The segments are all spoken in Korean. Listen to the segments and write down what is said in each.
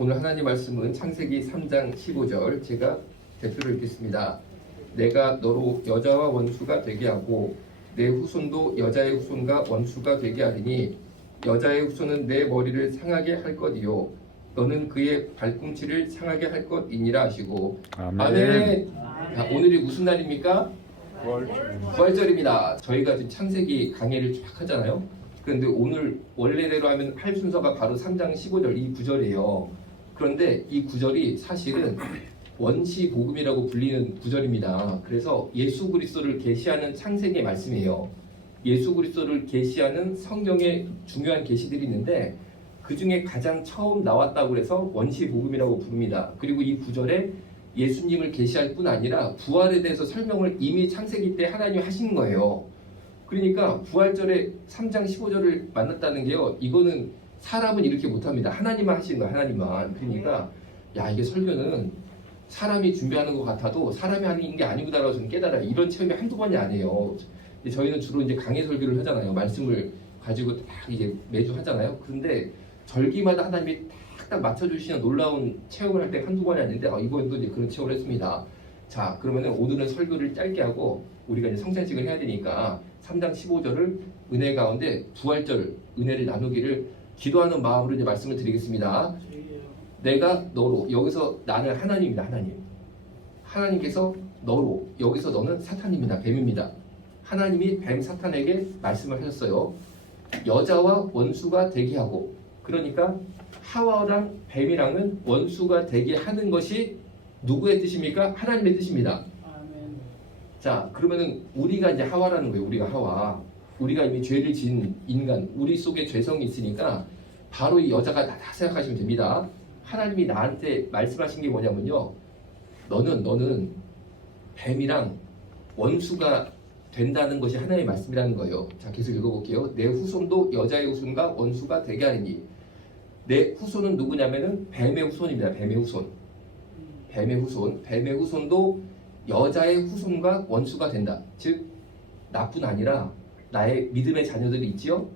오늘 하나님 말씀은 창세기 3장 15절 제가 대표로 읽겠습니다. 내가 너로 여자와 원수가 되게 하고 내 후손도 여자의 후손과 원수가 되게 하리니 여자의 후손은 내 머리를 상하게 할 것이요 너는 그의 발꿈치를 상하게 할 것이니라 하시고 아멘. 아멘. 자, 오늘이 무슨 날입니까? 부활절. 부활절입니다. 저희가 지금 창세기 강의를 쫙 하잖아요. 그런데 오늘 원래대로 하면 할 순서가 바로 3장 15절 이 구절이에요. 그런데 이 구절이 사실은 원시 복음이라고 불리는 구절입니다. 그래서 예수 그리스도를 계시하는 창세기의 말씀이에요. 예수 그리스도를 계시하는 성경의 중요한 계시들이 있는데 그 중에 가장 처음 나왔다고 해서 원시 복음이라고 부릅니다. 그리고 이 구절에 예수님을 계시할 뿐 아니라 부활에 대해서 설명을 이미 창세기 때 하나님이 하신 거예요. 그러니까 부활절에 3장 15절을 만났다는 게요. 이거는 사람은 이렇게 못합니다. 하나님만 하시는 거예요. 하나님만. 그러니까 야 이게 설교는 사람이 준비하는 것 같아도 사람이 하는 게 아니구나라고 저는 깨달아요. 이런 체험이 한두 번이 아니에요. 저희는 주로 이제 강의 설교를 하잖아요. 말씀을 가지고 딱 이제 매주 하잖아요. 그런데 절기마다 하나님이 딱 맞춰주시는 놀라운 체험을 할 때 한두 번이 아닌데 이번에도 이제 그런 체험을 했습니다. 자 그러면은 오늘은 설교를 짧게 하고 우리가 이제 성찬식을 해야 되니까 3장 15절을 은혜 가운데 부활절 은혜를 나누기를 기도하는 마음으로 이제 말씀을 드리겠습니다. 내가 너로 여기서 나는 하나님입니다. 하나님께서 너로 여기서 너는 사탄입니다. 뱀입니다. 하나님이 뱀 사탄에게 말씀을 하셨어요. 여자와 원수가 되게 하고 그러니까 하와랑 뱀이랑은 원수가 되게 하는 것이 누구의 뜻입니까? 하나님의 뜻입니다. 아멘. 자 그러면은 우리가 이제 하와라는 거예요. 우리가 하와. 우리가 이미 죄를 지은 인간, 우리 속에 죄성이 있으니까 바로 이 여자가 나다 생각하시면 됩니다. 하나님이 나한테 말씀하신 게 뭐냐면요. 너는 뱀이랑 원수가 된다는 것이 하나님의 말씀이라는 거예요. 자 계속 읽어볼게요. 내 후손도 여자의 후손과 원수가 되게 하리니 내 후손은 누구냐면은 뱀의 후손입니다. 뱀의 후손도 여자의 후손과 원수가 된다. 즉 나뿐 아니라 나의 믿음의 자녀들이 있지요.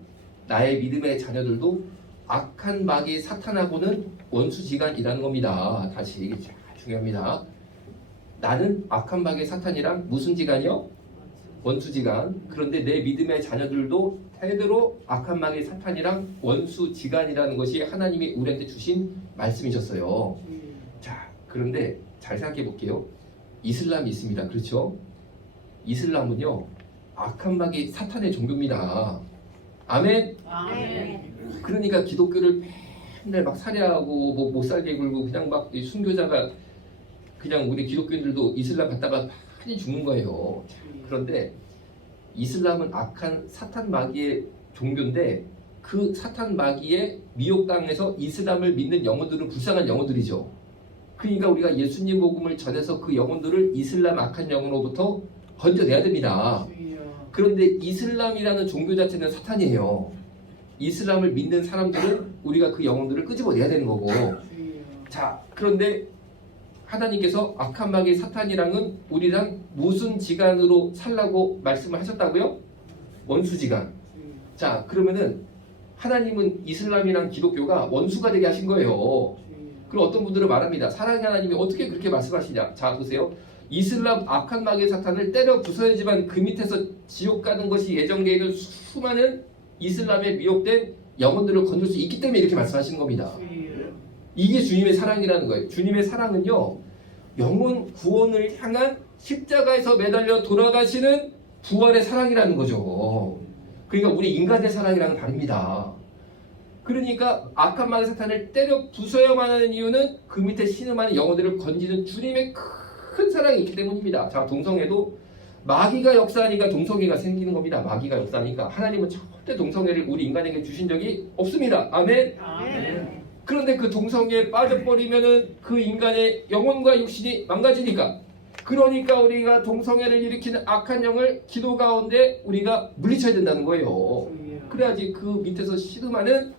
나의 믿음의 자녀들도 악한 마귀 사탄하고는 원수지간이라는 겁니다. 다시 이게 중요합니다. 나는 악한 마귀 사탄이랑 무슨 지간이요? 원수지간. 그런데 내 믿음의 자녀들도 대대로 악한 마귀 사탄이랑 원수지간이라는 것이 하나님이 우리한테 주신 말씀이셨어요. 자, 그런데 잘 생각해 볼게요. 이슬람이 있습니다. 그렇죠? 이슬람은요 악한 마귀 사탄의 종교입니다. 아멘. 아멘. 그러니까 기독교를 맨날 막 살해하고 뭐 못 살게 굴고 그냥 막 순교자가 그냥 우리 기독교인들도 이슬람 갔다가 많이 죽는 거예요. 그런데 이슬람은 악한 사탄 마귀의 종교인데 그 사탄 마귀의 미혹당해서 이슬람을 믿는 영혼들은 불쌍한 영혼들이죠. 그러니까 우리가 예수님 복음을 전해서 그 영혼들을 이슬람 악한 영혼으로부터 건져내야 됩니다. 그런데 이슬람이라는 종교 자체는 사탄이에요. 이슬람을 믿는 사람들은 우리가 그 영혼들을 끄집어내야 되는 거고. 자, 그런데 하나님께서 악한 마귀 사탄이랑은 우리랑 무슨 지간으로 살라고 말씀을 하셨다고요? 원수지간. 자, 그러면은 하나님은 이슬람이랑 기독교가 원수가 되게 하신 거예요. 그리고 어떤 분들은 말합니다. 사랑의 하나님이 어떻게 그렇게 말씀하시냐? 자, 보세요. 이슬람 악한 마귀 사탄을 때려 부숴야지만 그 밑에서 지옥 가는 것이 예정되어 있는 수많은 이슬람에 미혹된 영혼들을 건질 수 있기 때문에 이렇게 말씀하시는 겁니다. 이게 주님의 사랑이라는 거예요. 주님의 사랑은요 영혼 구원을 향한 십자가에서 매달려 돌아가시는 부활의 사랑이라는 거죠. 그러니까 우리 인간의 사랑이랑은 다릅니다. 그러니까 악한 마귀 사탄을 때려 부숴야만 하는 이유는 그 밑에 신음하는 영혼들을 건지는 주님의 큰 사랑이 있기 때문입니다. 자, 동성애도 마귀가 역사하니까 동성애가 생기는 겁니다. 마귀가 역사하니까. 하나님은 절대 동성애를 우리 인간에게 주신 적이 없습니다. 아멘. 아멘. 그런데 그 동성애에 빠져버리면은 그 인간의 영혼과 육신이 망가지니까. 그러니까 우리가 동성애를 일으키는 악한 영을 기도 가운데 우리가 물리쳐야 된다는 거예요. 그래야지 그 밑에서 시름하는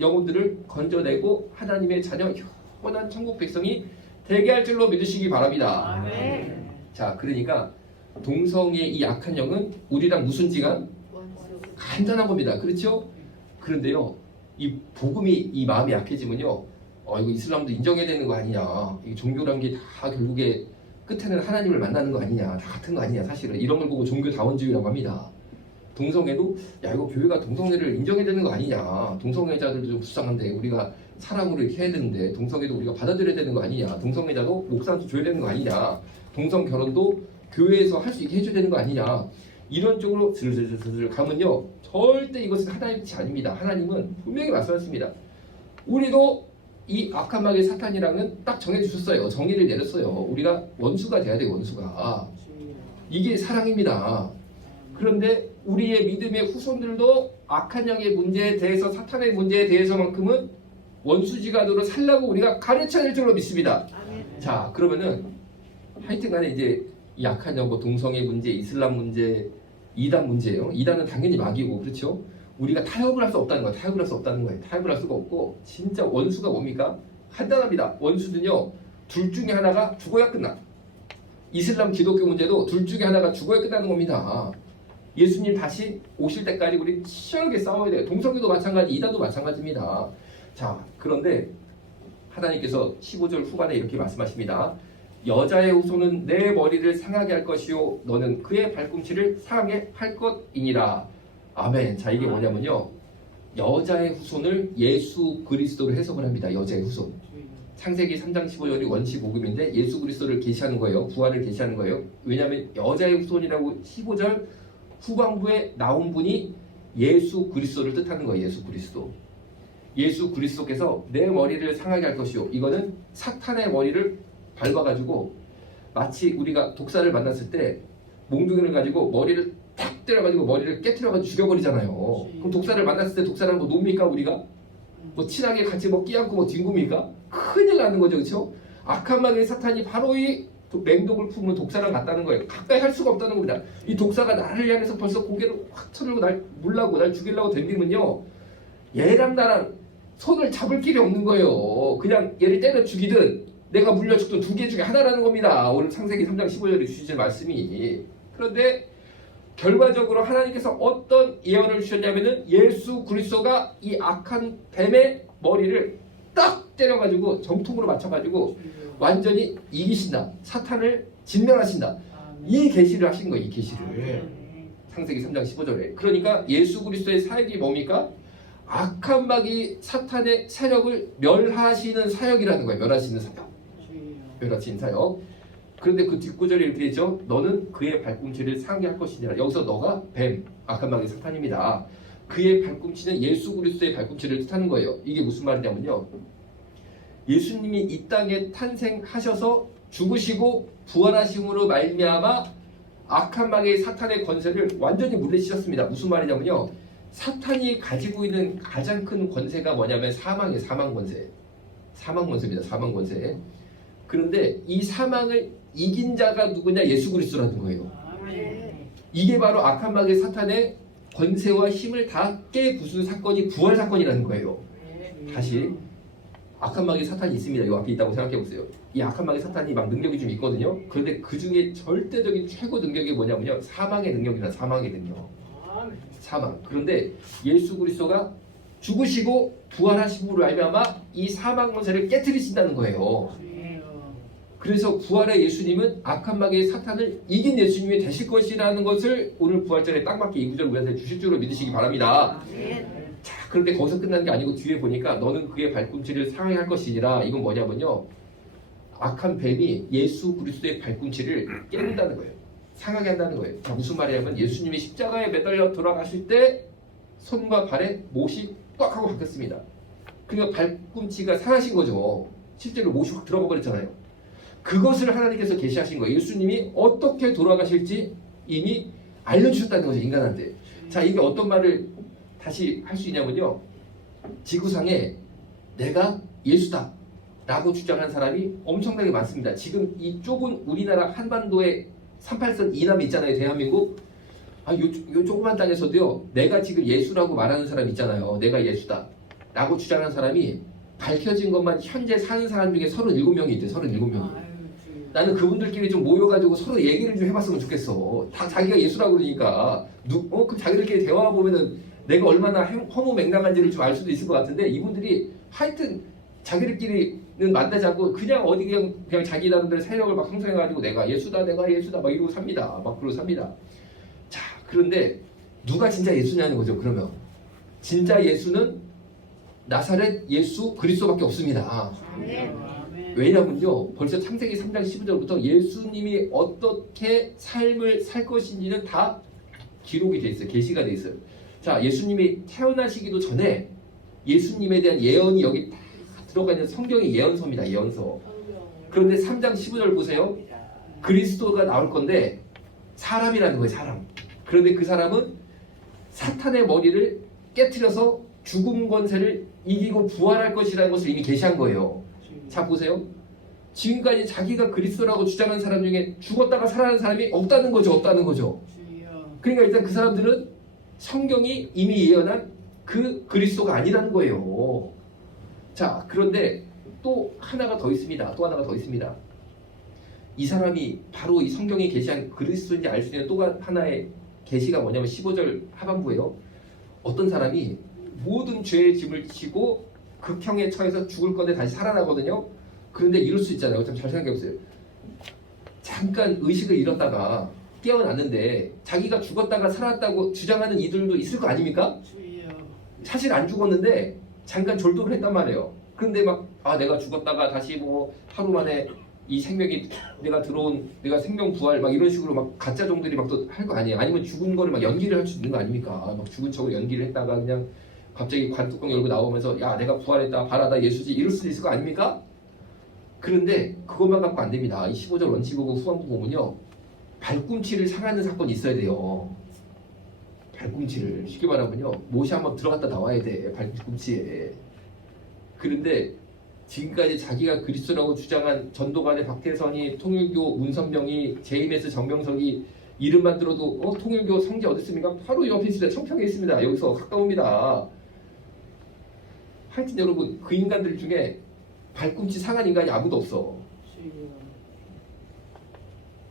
영혼들을 건져내고 하나님의 자녀 영원한 천국 백성이 되게 할 줄로 믿으시기 바랍니다. 아멘. 자, 그러니까 동성애의 이 악한 영은 우리랑 무슨 지간? 간단한 겁니다. 그렇죠? 그런데요, 이 복음이 이 마음이 약해지면요, 이거 이슬람도 인정해야 되는 거 아니냐, 이 종교란 게 다 결국에 끝에는 하나님을 만나는 거 아니냐, 다 같은 거 아니냐, 사실은 이런 걸 보고 종교다원주의라고 합니다. 동성애도 이거 교회가 동성애를 인정해야 되는 거 아니냐, 동성애자들도 좀 불쌍한데 우리가 사랑으로 이렇게 해야 되는데 동성애도 우리가 받아들여야 되는 거 아니냐, 동성애자도 목사한테 줘야 되는 거 아니냐, 동성 결혼도 교회에서 할 수 있게 해줘야 되는 거 아니냐, 이런 쪽으로 슬슬슬슬 가면요, 절대 이것은 하나님의 뜻이 아닙니다. 하나님은 분명히 말씀하셨습니다. 우리도 이 악한 마귀 사탄이랑은 딱 정해주셨어요. 정의를 내렸어요. 우리가 원수가 돼야 돼요. 원수가. 이게 사랑입니다. 그런데 우리의 믿음의 후손들도 악한 영의 문제에 대해서, 사탄의 문제에 대해서만큼은 원수지간으로 살라고 우리가 가르쳐야 될 줄로 믿습니다. 자, 그러면은 하여튼간에 이제 이 악한 영, 동성애 문제, 이슬람 문제, 이단 문제예요. 이단은 당연히 마귀고, 그렇죠? 우리가 타협을 할 수 없다는 거예요. 타협을 할 수 없다는 거예요. 타협을 할 수가 없고, 진짜 원수가 뭡니까? 간단합니다. 원수는요, 둘 중에 하나가 죽어야 끝나. 이슬람 기독교 문제도 둘 중에 하나가 죽어야 끝나는 겁니다. 예수님 다시 오실 때까지 우리 치열하게 싸워야 돼요. 동성애도 마찬가지, 이단도 마찬가지입니다. 자, 그런데 하나님께서 15절 후반에 이렇게 말씀하십니다. 여자의 후손은 내 머리를 상하게 할 것이요 너는 그의 발꿈치를 상하게 할 것이니라. 아멘. 자, 이게 뭐냐면요, 여자의 후손을 예수 그리스도로 해석을 합니다. 여자의 후손. 창세기 3장 15절이 원시 복음인데 예수 그리스도를 계시하는 거예요. 부활을 계시하는 거예요. 왜냐하면 여자의 후손이라고 15절 후반부에 나온 분이 예수 그리스도를 뜻하는 거예요. 예수 그리스도. 예수 그리스도께서 내 머리를 상하게 할 것이요, 이거는 사탄의 머리를 밟아가지고, 마치 우리가 독사를 만났을 때 몽둥이를 가지고 머리를 탁 때려가지고 머리를 깨트려가지고 죽여버리잖아요. 그럼 독사를 만났을 때 독사랑 뭐 놉니까? 우리가 뭐 친하게 같이 뭐 끼안고 뭐 뒹굽니까? 큰일 나는 거죠, 그렇죠? 악한 마귀의 사탄이 바로 이 맹독을 품은 독사랑 같다는 거예요. 가까이 할 수가 없다는 겁니다. 이 독사가 나를 향해서 벌써 고개를 확 쳐들고 날 물라고, 날 죽이려고 덤비면요, 얘랑 나랑 손을 잡을 길이 없는 거예요. 그냥 얘를 때려 죽이든 내가 물려 죽든 두 개 중에 하나라는 겁니다. 오늘 창세기 3장 15절에 주신 말씀이. 그런데 결과적으로 하나님께서 어떤 예언을 주셨냐면은 예수 그리스도가 이 악한 뱀의 머리를 딱 때려가지고 정통으로 맞춰가지고 완전히 이기신다. 사탄을 진멸하신다. 이 계시를 하신 거예요. 이 계시를. 창세기 3장 15절에. 그러니까 예수 그리스도의 사역이 뭡니까? 악한 마귀 사탄의 세력을 멸하시는 사역이라는 거예요. 멸하시는 사역. 멸하시는 사역. 그런데 그 뒷구절이 이렇게 되죠. 너는 그의 발꿈치를 상하게 할 것이니라. 여기서 너가 뱀, 악한 마귀 사탄입니다. 그의 발꿈치는 예수 그리스도의 발꿈치를 뜻하는 거예요. 이게 무슨 말이냐면요, 예수님이 이 땅에 탄생하셔서 죽으시고 부활하심으로 말미암아 악한 마귀의 사탄의 권세를 완전히 물리치셨습니다. 무슨 말이냐면요, 사탄이 가지고 있는 가장 큰 권세가 뭐냐면 사망이에요. 사망 권세. 사망 권세입니다. 사망 권세. 그런데 이 사망을 이긴 자가 누구냐? 예수 그리스도라는 거예요. 이게 바로 악한 마귀 사탄의 권세와 힘을 다 깨부순 사건이 부활 사건이라는 거예요. 다시, 악한 마귀 사탄이 있습니다. 이 앞에 있다고 생각해 보세요. 이 악한 마귀 사탄이 막 능력이 좀 있거든요. 그런데 그 중에 절대적인 최고 능력이 뭐냐면요, 사망의 능력이나 사망의 능력. 사망. 그런데 예수 그리스도가 죽으시고 부활하심으로 말미암아 이 사망 권세를 깨트리신다는 거예요. 그래서 부활의 예수님은 악한 마귀의 사탄을 이긴 예수님이 되실 것이라는 것을 오늘 부활절에 딱 맞게 이 구절 우리한테 주실 줄로 믿으시기 바랍니다. 자, 그런데 거기서 끝난 게 아니고 뒤에 보니까 너는 그의 발꿈치를 상하게 할 것이니라. 이건 뭐냐면요, 악한 뱀이 예수 그리스도의 발꿈치를 깨는다는 거예요. 상하게 한다는 거예요. 자, 무슨 말이냐면 예수님이 십자가에 매달려 돌아가실 때 손과 발에 못이 꽉 하고 박혔습니다. 그러니까 발꿈치가 상하신 거죠. 실제로 못이 확 들어가 버렸잖아요. 그것을 하나님께서 계시하신 거예요. 예수님이 어떻게 돌아가실지 이미 알려주셨다는 거죠, 인간한테. 자, 이게 어떤 말을 다시 할 수 있냐면요, 지구상에 내가 예수다 라고 주장하는 사람이 엄청나게 많습니다. 지금 이 좁은 우리나라 한반도에 38선 이남이 있잖아요, 대한민국. 요 조그만 땅에서도요, 내가 지금 예수라고 말하는 사람 있잖아요. 내가 예수다 라고 주장하는 사람이 밝혀진 것만 현재 사는 사람 중에 37명이 있대요. 37명이. 나는 그분들끼리 좀 모여가지고 서로 얘기를 좀 해봤으면 좋겠어. 다 자기가 예수라고 그러니까 그럼 자기들끼리 대화해보면은 내가 얼마나 허무맹랑한지를 좀 알 수도 있을 것 같은데, 이분들이 하여튼 자기들끼리는 만나지 않고 그냥 어디 그냥 자기 나름대로 세력을 막 형성해가지고 내가 예수다 막 이러고 삽니다. 막 그러고 삽니다. 자, 그런데 누가 진짜 예수냐는 거죠. 그러면 진짜 예수는 나사렛 예수 그리스도밖에 없습니다. 왜냐면요, 벌써 창세기 3장 15절부터 예수님이 어떻게 삶을 살 것인지는 다 기록이 돼 있어요. 계시가 돼 있어요. 자, 예수님이 태어나시기도 전에 예수님에 대한 예언이 여기 다 들어가 있는 성경의 예언서입니다. 예언서. 그런데 3장 15절 보세요. 그리스도가 나올 건데 사람이라는 거예요. 사람. 그런데 그 사람은 사탄의 머리를 깨트려서 죽음 권세를 이기고 부활할 것이라는 것을 이미 계시한 거예요. 자, 보세요. 지금까지 자기가 그리스도라고 주장한 사람 중에 죽었다가 살아난 사람이 없다는 거죠. 그러니까 일단 그 사람들은 성경이 이미 예언한 그 그리스도가 아니라는 거예요. 자, 그런데 또 하나가 더 있습니다. 또 하나가 더 있습니다. 이 사람이 바로 이 성경이 계시한 그리스도인지 알 수 있는 또 하나의 계시가 뭐냐면 15절 하반부예요. 어떤 사람이 모든 죄의 짐을 지고 극형에 처해서 죽을 건데 다시 살아나거든요. 그런데 이럴 수 있잖아요. 좀 잘 생각해보세요. 잠깐 의식을 잃었다가 깨어났는데 자기가 죽었다가 살았다고 주장하는 이들도 있을 거 아닙니까? 사실 안 죽었는데 잠깐 졸도를 했단 말이에요. 그런데 막 내가 죽었다가 다시 뭐 하루 만에 이 생명이 내가 생명 부활 막 이런 식으로 막 가짜 종들이 막 또 할 거 아니에요. 아니면 죽은 거를 막 연기를 할 수 있는 거 아닙니까? 막 죽은 척으로 연기를 했다가 그냥 갑자기 관뚜껑 열고 나오면서 야 내가 부활했다 바라다 예수지 이럴 수도 있을 거 아닙니까? 그런데 그것만 갖고 안 됩니다. 이 15절 원치 보고 후반부 보면요. 발꿈치를 상하는 사건이 있어야 돼요. 발꿈치를 쉽게 말하면요. 못이 한번 들어갔다 나와야 돼. 발꿈치에. 그런데 지금까지 자기가 그리스도라고 주장한 전도관의 박태선이 통일교 문선명이 제이메스 정병석이 이름만 들어도 통일교 성지 어디 있습니까? 바로 옆에 있습니다. 청평에 있습니다. 여기서 가까웁니다. 하여튼 여러분 그 인간들 중에 발꿈치 상한 인간이 아무도 없어.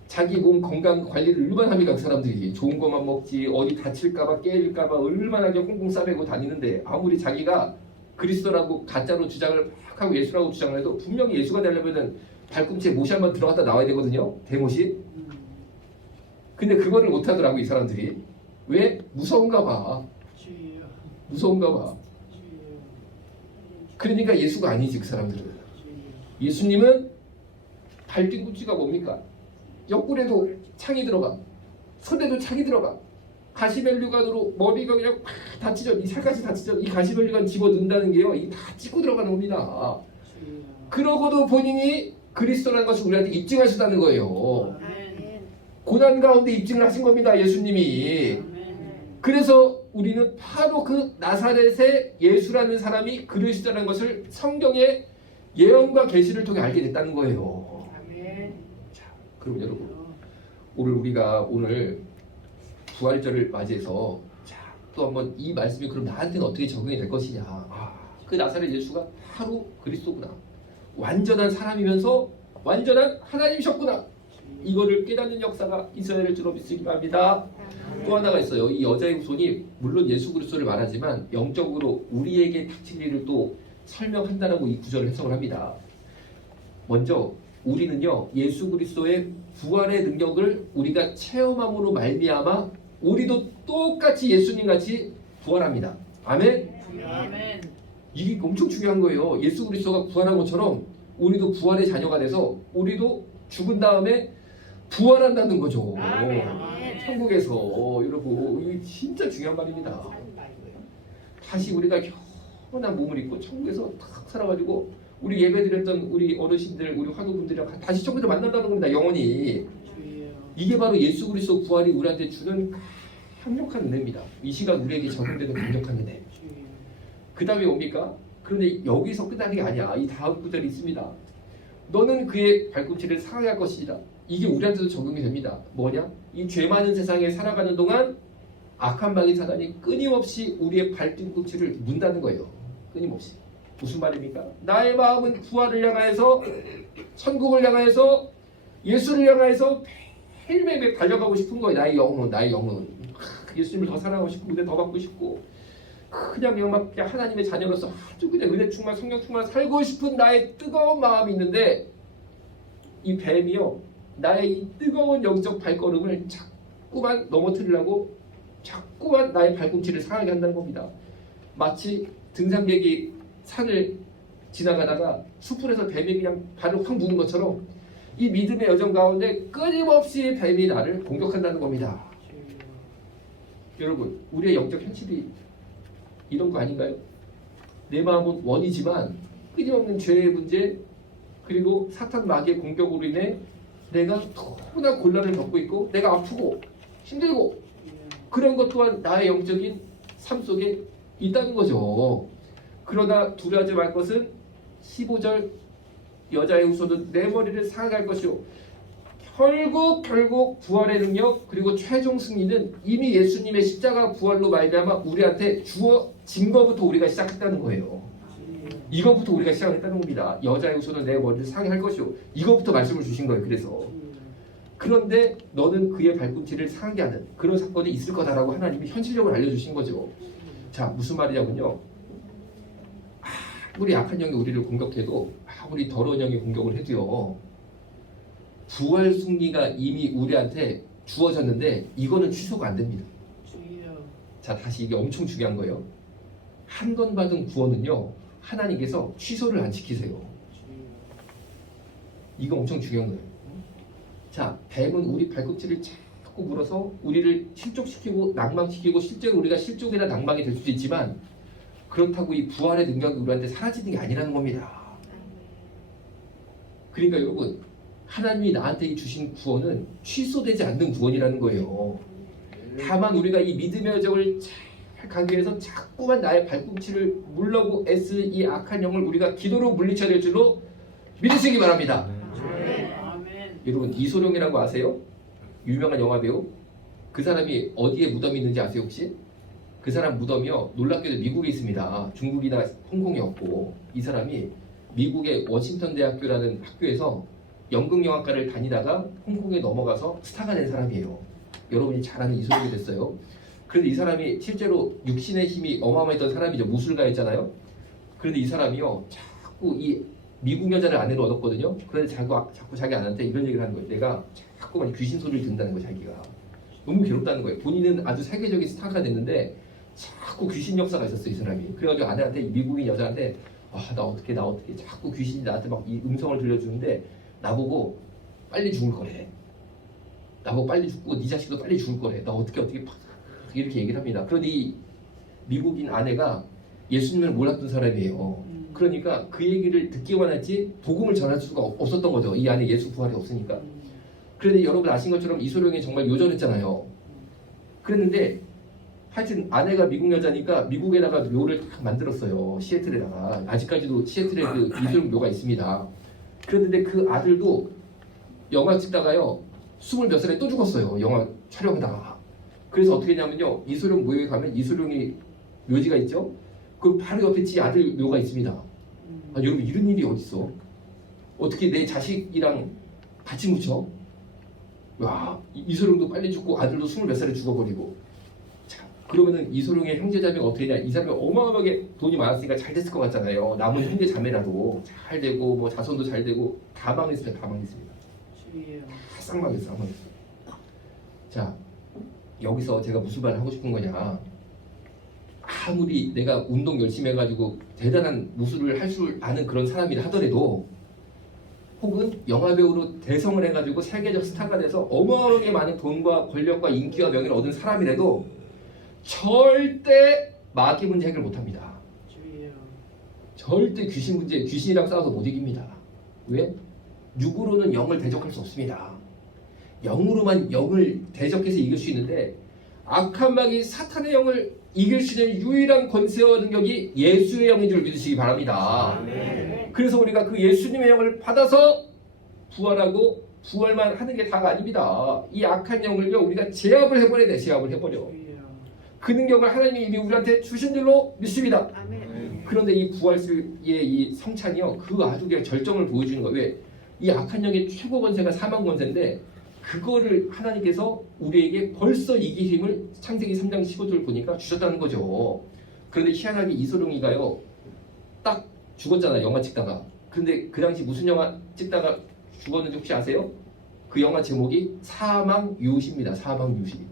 자기 몸 건강 관리를 얼마나 합니까? 그 사람들이 좋은 것만 먹지 어디 다칠까봐 깨질까봐 얼마나 꽁꽁 싸매고 다니는데 아무리 자기가 그리스도라고 가짜로 주장을 막 하고 예수라고 주장을 해도 분명히 예수가 되려면 발꿈치에 못이 한번 들어갔다 나와야 되거든요. 대못이. 근데 그거를 못하더라고 이 사람들이. 왜? 무서운가 봐. 그러니까 예수가 아니지 그 사람들은. 예수님은 발뒤꿈치가 뭡니까? 옆구리에도 창이 들어가, 손에도 창이 들어가, 가시멜류관으로 머리가 그냥 팍 다치죠. 이 살갗이 다치죠. 이 가시멜류관 집어 넣는다는 게요, 이 다 찍고 들어가는 겁니다. 그러고도 본인이 그리스도라는 것을 우리한테 입증하셨다는 거예요. 고난 가운데 입증을 하신 겁니다, 예수님이. 그래서 우리는 바로 그 나사렛의 예수라는 사람이 그리스도라는 것을 성경의 예언과 계시를 통해 알게 됐다는 거예요. 자, 그럼 여러분, 우리가 오늘 부활절을 맞이해서 또 한번 이 말씀이 그럼 나한테는 어떻게 적용이 될 것이냐. 그 나사렛 예수가 바로 그리스도구나. 완전한 사람이면서 완전한 하나님이셨구나. 이거를 깨닫는 역사가 있어야 될 줄로 믿으시기 바랍니다. 또 하나가 있어요. 이 여자의 후손이 물론 예수 그리스도를 말하지만 영적으로 우리에게 닥칠 일을 또 설명한다라고 이 구절을 해석을 합니다. 먼저 우리는요 예수 그리스도의 부활의 능력을 우리가 체험함으로 말미암아 우리도 똑같이 예수님 같이 부활합니다. 아멘. 이게 엄청 중요한 거예요. 예수 그리스도가 부활한 것처럼 우리도 부활의 자녀가 돼서 우리도 죽은 다음에 부활한다는 거죠. 천국에서. 여러분 이게 진짜 중요한 말입니다. 다시 우리가 영원한 몸을 입고 천국에서 탁 살아가지고 우리 예배드렸던 우리 어르신들 우리 화두분들이랑 다시 천국에서 만난다는 겁니다. 영원히. 이게 바로 예수 그리스도 부활이 우리한테 주는 강력한 은혜입니다. 이 시간 우리에게 적용되는 강력한 은혜. 그 다음에 뭡니까? 그런데 여기서 끝나는 게 아니야. 이 다음 구절이 있습니다. 너는 그의 발꿈치를 상하게 할 것이다. 이게 우리한테도 적용이 됩니다. 뭐냐? 이 죄 많은 세상에 살아가는 동안 악한 마귀 사단이 끊임없이 우리의 발뒤꿈치를 문다는 거예요. 끊임없이. 무슨 말입니까? 나의 마음은 부활을 향하여서 천국을 향하여서 예수를 향하여서 매일매일 달려가고 싶은 거예요. 나의 영혼. 예수님을 더 사랑하고 싶고 은혜 더 받고 싶고 그냥 막 그냥 하나님의 자녀로서 아주 그냥 은혜 충만 성령 충만 살고 싶은 나의 뜨거운 마음이 있는데 이 뱀이요 나의 이 뜨거운 영적 발걸음을 자꾸만 넘어뜨리려고 자꾸만 나의 발꿈치를 상하게 한다는 겁니다. 마치 등산객이 산을 지나가다가 숲풀에서 뱀이 그냥 발을 확 무는 것처럼 이 믿음의 여정 가운데 끊임없이 뱀이 나를 공격한다는 겁니다. 여러분, 우리의 영적 현실이 이런 거 아닌가요? 내 마음은 원이지만 끊임없는 죄의 문제 그리고 사탄 마귀의 공격으로 인해 내가 너무나 곤란을 겪고 있고 내가 아프고 힘들고 그런 것 또한 나의 영적인 삶 속에 있다는 거죠. 그러나 두려워하지 말 것은 15절 여자의 후손은 내 머리를 상하게 할 것이요 결국 부활의 능력 그리고 최종 승리는 이미 예수님의 십자가 부활로 말미암아 우리한테 주어진 것부터 우리가 시작했다는 거예요. 이것부터 우리가 시작했다는 겁니다. 여자의 후손은 내 머리를 상하게 할 것이요 이것부터 말씀을 주신 거예요. 그래서 그런데 너는 그의 발꿈치를 상하게 하는 그런 사건이 있을 거다라고 하나님이 현실적으로 알려주신 거죠. 자, 무슨 말이냐면요. 아무리 악한 영이 우리를 공격해도 아무리 더러운 영이 공격을 해도요. 부활 승리가 이미 우리한테 주어졌는데 이거는 취소가 안 됩니다. 자, 다시 이게 엄청 중요한 거예요. 한 건 받은 구원은요. 하나님께서 취소를 안 시키세요. 이거 엄청 중요한 거예요. 자, 뱀은 우리 발꿈치를 자꾸 물어서 우리를 실족시키고 낭망시키고 실제로 우리가 실족이나 낭망이 될 수도 있지만 그렇다고 이 부활의 능력이 우리한테 사라지는 게 아니라는 겁니다. 그러니까 여러분 하나님이 나한테 주신 구원은 취소되지 않는 구원이라는 거예요. 다만 우리가 이 믿음의 여정을 잘 가기 위해서 자꾸만 나의 발꿈치를 물려고 애쓰는 이 악한 영을 우리가 기도로 물리쳐야 될 줄로 믿으시기 바랍니다. 여러분 이소룡이라고 아세요? 유명한 영화배우. 그 사람이 어디에 무덤이 있는지 아세요 혹시? 그 사람 무덤이요 놀랍게도 미국에 있습니다. 중국이나 홍콩이 없고 이 사람이 미국의 워싱턴 대학교라는 학교에서 연극영화과를 다니다가 홍콩에 넘어가서 스타가 된 사람이에요. 여러분이 잘 아는 이소룡이 됐어요. 그런데 이 사람이 실제로 육신의 힘이 어마어마했던 사람이죠. 무술가였잖아요. 그런데 이 사람이요 자꾸 이 미국 여자를 아내로 얻었거든요. 그런데 자꾸 자기 아내한테 이런 얘기를 하는 거예요. 내가 자꾸만 귀신 소리를 듣는다는 거예요. 자기가 너무 괴롭다는 거예요. 본인은 아주 세계적인 스타가 됐는데 자꾸 귀신 역사가 있었어요. 이 사람이. 그래가지고 아내한테 미국인 여자한테 나 어떻게 자꾸 귀신이 나한테 막 이 음성을 들려주는데 나보고 빨리 죽을 거래. 나보고 빨리 죽고 네 자식도 빨리 죽을 거래. 나 어떻게 이렇게 얘기를 합니다. 그런데 이 미국인 아내가 예수님을 몰랐던 사람이에요. 그러니까 그 얘기를 듣기만 했지 복음을 전할 수가 없었던 거죠. 이 안에 예수 부활이 없으니까. 그런데 여러분 아신 것처럼 이소룡이 정말 요절했잖아요. 그랬는데 하여튼 아내가 미국 여자니까 미국에다가 묘를 딱 만들었어요. 시애틀에다가. 아직까지도 시애틀에 그 이소룡 묘가 있습니다. 그런데 그 아들도 영화 찍다가요 20몇 살에 또 죽었어요. 영화 촬영하다가. 그래서 어떻게 했냐면요 이소룡 묘에 가면 이소룡이 묘지가 있죠. 그 바로 옆에 지 아들 묘가 있습니다. 여러분 이런 일이 어딨어? 어떻게 내 자식이랑 같이 묻혀? 와 이소룡도 빨리 죽고 아들도 20몇 살에 죽어버리고. 자 그러면은 이소룡의 형제자매가 어떻게 되냐? 이 사람이 어마어마하게 돈이 많았으니까 잘 됐을 것 같잖아요. 남은 형제 자매라도 잘 되고 뭐 자손도 잘 되고 다 망했습니다. 다 쌍망했어요. 자 여기서 제가 무슨 말을 하고 싶은 거냐? 아무리 내가 운동 열심히 해가지고 대단한 무술을 할 줄 아는 그런 사람이라 하더라도 혹은 영화배우로 대성을 해가지고 세계적 스타가 돼서 어마어마하게 많은 돈과 권력과 인기와 명예를 얻은 사람이라도 절대 마귀 문제 해결 못합니다. 절대 귀신 문제, 귀신이랑 싸워서 못 이깁니다. 왜? 육으로는 영을 대적할 수 없습니다. 영으로만 영을 대적해서 이길 수 있는데 악한 마귀 사탄의 영을 이길 수 있는 유일한 권세와 능력이 예수의 영인 줄 믿으시기 바랍니다. 그래서 우리가 그 예수님의 영을 받아서 부활하고 부활만 하는 게 다가 아닙니다. 이 악한 영을요 우리가 제압을 해버려야 돼. 제압을 해버려. 그 능력을 하나님이 이미 우리한테 주신 줄로 믿습니다. 그런데 이 부활수의 이 성찬이요 그 아주 그냥 절정을 보여주는 거예요. 왜? 이 악한 영의 최고 권세가 사망 권세인데 그거를 하나님께서 우리에게 벌써 이길 힘을 창세기 3장 15절 보니까 주셨다는 거죠. 그런데 희한하게 이소룡이가요 딱 죽었잖아 영화 찍다가. 근데 그 당시 무슨 영화 찍다가 죽었는지 혹시 아세요? 그 영화 제목이 사망유시입니다. 사망유시.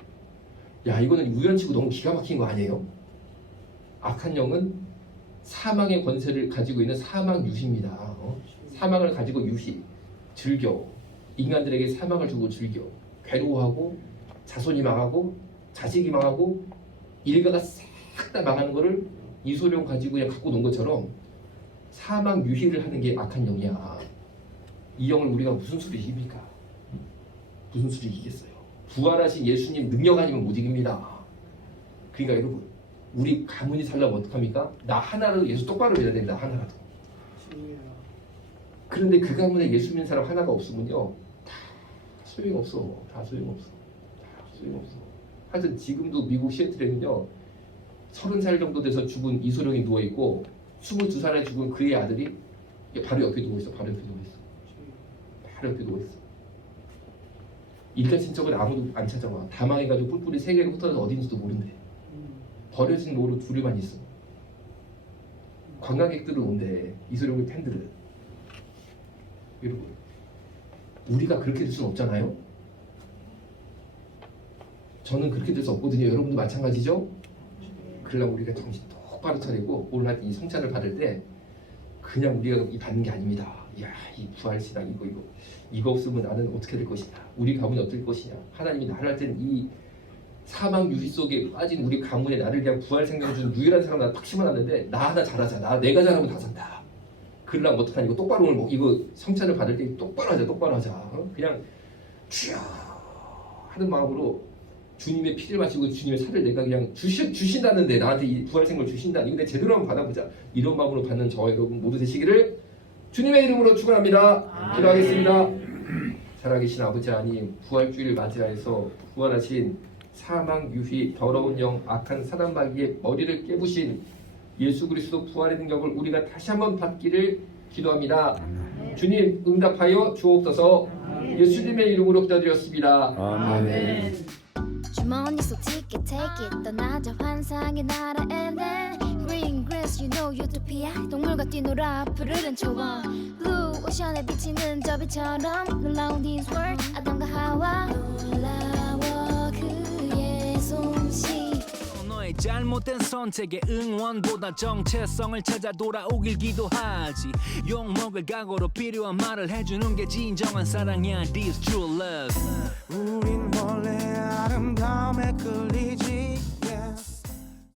야 이거는 우연치고 너무 기가 막힌 거 아니에요? 악한 영은 사망의 권세를 가지고 있는 사망유시입니다. 사망을 가지고 유시 즐겨 인간들에게 사망을 주고 즐겨 괴로워하고 자손이 망하고 자식이 망하고 일가가 싹 다 망하는 거를 이소룡 가지고 그냥 갖고 논 것처럼 사망 유희를 하는 게 악한 영이야. 이 영을 우리가 무슨 수로 이깁니까? 무슨 수로 이기겠어요? 부활하신 예수님 능력 아니면 못 이깁니다. 그러니까 여러분 우리 가문이 살려면 어떡합니까? 나 하나라도 예수 똑바로 믿어야 됩니다. 하나라도. 그런데 그 가문에 예수 믿는 사람 하나가 없으면요 다 소용없어. 다 소용없어. 다 소용없어. 하여튼 지금도 미국 시애틀에는요 30살 정도 돼서 죽은 이소룡이 누워있고 22살에 죽은 그의 아들이 바로 옆에 누워있어. 바로 옆에 누워있어. 바로 옆에 누워있어. 일가 친척은 아무도 안 찾아와. 다 망해가지고 뿔뿔이 세계로 흩어져서 어딘지도 모른대. 버려진 노루 둘이만 있어. 관광객들은 온대. 이소룡의 팬들은. 여러분 우리가 그렇게 될 수는 없잖아요. 저는 그렇게 될 수 없거든요. 여러분도 마찬가지죠? 그러려면 우리가 정신 똑바로 차리고 오늘 이 성찬을 받을 때 그냥 우리가 받는 게 아닙니다. 야, 이 부활신앙 이거 없으면 나는 어떻게 될 것이냐. 우리 가문이 어떻게 될 것이냐. 하나님이 나를 할 때는 이 사망 유희 속에 빠진 우리 가문에 나를 위한 부활 생명을 준 유일한 사람 나 딱 심어놨는데 나 하나 잘하자. 내가 잘하면 다 산다. 그러려면 어떡하냐. 이거 똑바로 오늘 이거 성찬을 받을 때 똑바로 하자. 그냥 주여 하는 마음으로 주님의 피를 마시고 주님의 살을 내가 그냥 주신다는데 나한테 이 부활 생명을 주신다. 이거 내 제대로 한번 받아보자. 이런 마음으로 받는 저와 여러분 모두 되시기를 주님의 이름으로 축원합니다. 기도하겠습니다. 살아계신 아버지 하나님 부활주의를 맞이하여서 부활하신 사망 유희 더러운 영 악한 사단 마귀의 머리를 깨부신 예수 그리스도 부활의 능력을 우리가 다시 한번 받기를 기도합니다. 주님 응답하여 주옵소서. 예수님의 이름으로 기도드렸습니다. 아멘. 주머니 속 ticket take it 떠나자 환상의 나라 and then green grass you know utopia 동물과 뛰놀아 푸르른 초원 blue 오션에 비치는 저 빛처럼 놀라운 this world 아담과 하와 놀라워 그의 솜씨 너의 잘못된 선택에 응원보다 정체성을 찾아 돌아오길 기도하지 욕먹을 각오로 필요한 말을 해주는 게 진정한 사랑이야 This true love 우린 원래 아름다움에 끌리지